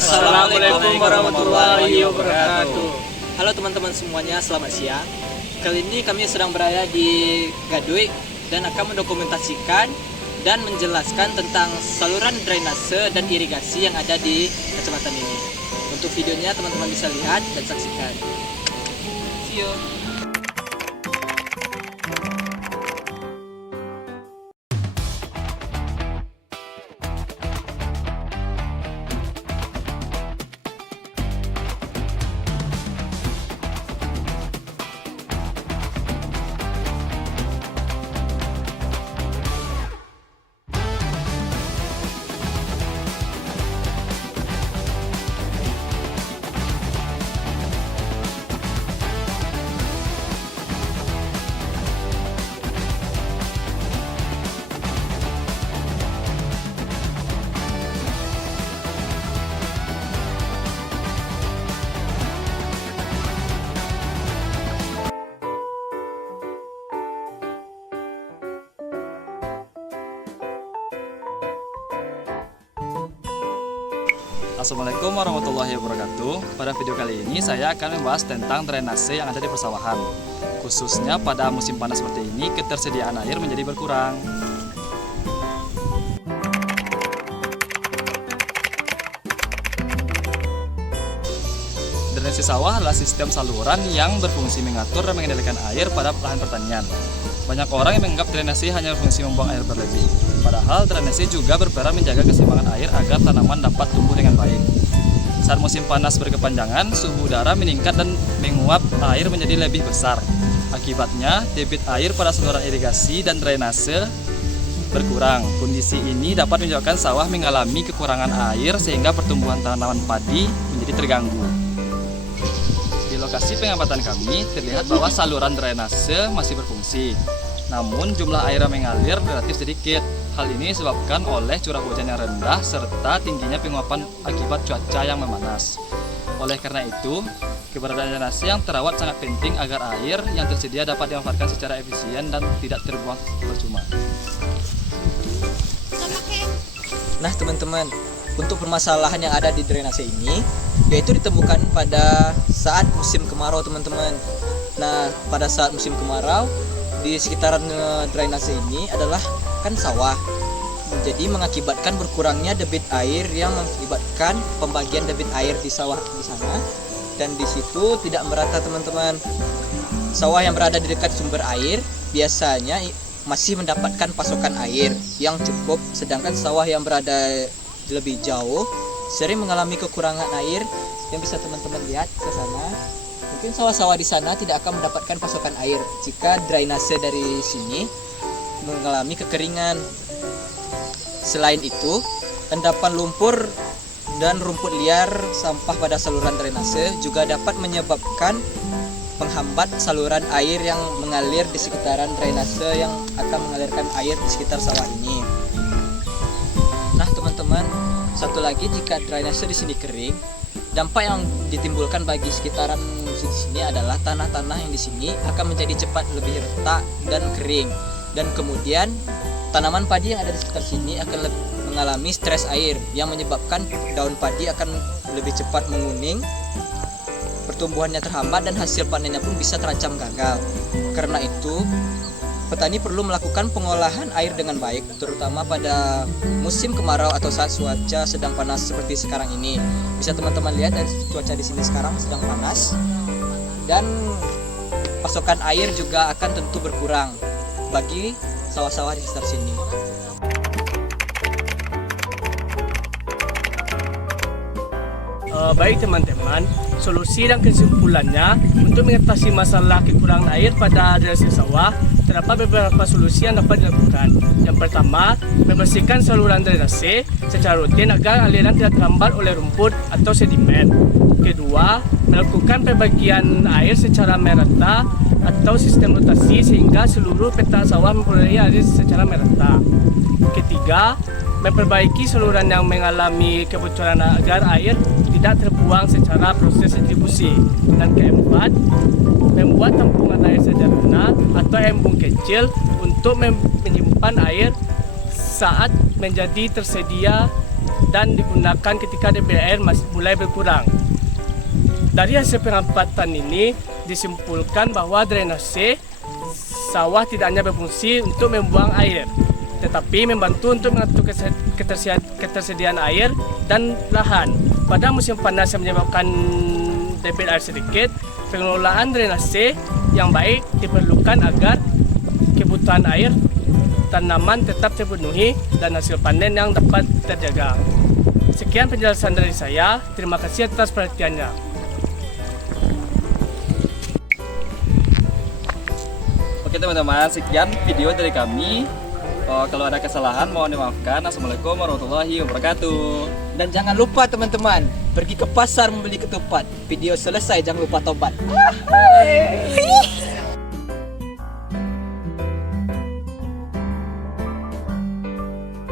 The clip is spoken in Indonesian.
Assalamualaikum warahmatullahi wabarakatuh. Halo teman-teman semuanya, selamat siang. Kali ini kami sedang berada di Gadui dan akan mendokumentasikan dan menjelaskan tentang saluran drainase dan irigasi yang ada di kecamatan ini. Untuk videonya teman-teman bisa lihat dan saksikan. See you. Assalamualaikum warahmatullahi wabarakatuh. Pada video kali ini saya akan membahas tentang drainase yang ada di persawahan. Khususnya pada musim panas seperti ini, ketersediaan air menjadi berkurang. Drainase sawah adalah sistem saluran yang berfungsi mengatur dan mengendalikan air pada lahan pertanian. Banyak orang yang menganggap drainase hanya berfungsi membuang air berlebih. Padahal drainase juga berperan menjaga keseimbangan air agar tanaman dapat tumbuh dengan baik. Saat musim panas berkepanjangan, suhu udara meningkat dan menguap air menjadi lebih besar. Akibatnya, debit air pada saluran irigasi dan drainase berkurang. Kondisi ini dapat menyebabkan sawah mengalami kekurangan air sehingga pertumbuhan tanaman padi menjadi terganggu. Di lokasi pengamatan kami terlihat bahwa saluran drainase masih berfungsi. Namun jumlah air yang mengalir relatif sedikit. Hal ini disebabkan oleh curah hujan yang rendah serta tingginya penguapan akibat cuaca yang memanas. Oleh karena itu, keberadaan drainase yang terawat sangat penting agar air yang tersedia dapat dimanfaatkan secara efisien dan tidak terbuang percuma. Nah teman-teman, untuk permasalahan yang ada di drainase ini, yaitu ditemukan pada saat musim kemarau teman-teman. Nah pada saat musim kemarau, di sekitaran drainase ini adalah kan sawah, jadi mengakibatkan berkurangnya debit air yang mengakibatkan pembagian debit air di sawah di sana, dan di situ tidak merata teman-teman. Sawah yang berada di dekat sumber air biasanya masih mendapatkan pasokan air yang cukup, sedangkan sawah yang berada lebih jauh sering mengalami kekurangan air yang bisa teman-teman lihat ke sana. Mungkin sawah-sawah di sana tidak akan mendapatkan pasokan air jika drainase dari sini mengalami kekeringan. Selain itu, endapan lumpur dan rumput liar sampah pada saluran drainase juga dapat menyebabkan menghambat saluran air yang mengalir di sekitaran drainase yang akan mengalirkan air di sekitar sawah ini. Nah teman-teman, satu lagi, jika drainase di sini kering, dampak yang ditimbulkan bagi sekitaran di sini adalah tanah-tanah yang di sini akan menjadi cepat lebih retak dan kering, dan kemudian tanaman padi yang ada di sekitar sini akan mengalami stres air yang menyebabkan daun padi akan lebih cepat menguning, pertumbuhannya terhambat dan hasil panennya pun bisa terancam gagal. Karena itu, petani perlu melakukan pengolahan air dengan baik, terutama pada musim kemarau atau saat cuaca sedang panas seperti sekarang ini. Bisa teman-teman lihat dari cuaca di sini sekarang sedang panas, dan pasokan air juga akan tentu berkurang bagi sawah-sawah di sekitar sini. Baik teman-teman, solusi dan kesimpulannya untuk mengatasi masalah kekurangan air pada drainase sawah, terdapat beberapa solusi yang dapat dilakukan. Yang pertama, membersihkan saluran drainase secara rutin agar aliran tidak terhambat oleh rumput atau sedimen. Kedua, melakukan pembagian air secara merata atau sistem rotasi sehingga seluruh petak sawah memperoleh air secara merata. Ketiga, memperbaiki saluran yang mengalami kebocoran agar air tidak terbuang secara proses distribusi. Dan keempat, membuat tampungan air sederhana atau embung kecil untuk menyimpan air saat menjadi tersedia dan digunakan ketika debit air masih mulai berkurang. Dari hasil pengamatan ini disimpulkan bahwa drainase sawah tidak hanya berfungsi untuk membuang air, tetapi membantu untuk mengatur ketersediaan air dan lahan. Pada musim panas yang menyebabkan debit air sedikit, pengelolaan drainase yang baik diperlukan agar kebutuhan air tanaman tetap terpenuhi dan hasil panen yang dapat terjaga. Sekian penjelasan dari saya. Terima kasih atas perhatiannya. Oke teman-teman, sekian video dari kami. Kalau ada kesalahan mohon dimaafkan. Assalamualaikum warahmatullahi wabarakatuh. Dan jangan lupa teman-teman, pergi ke pasar membeli ketupat. Video selesai jangan lupa tobat.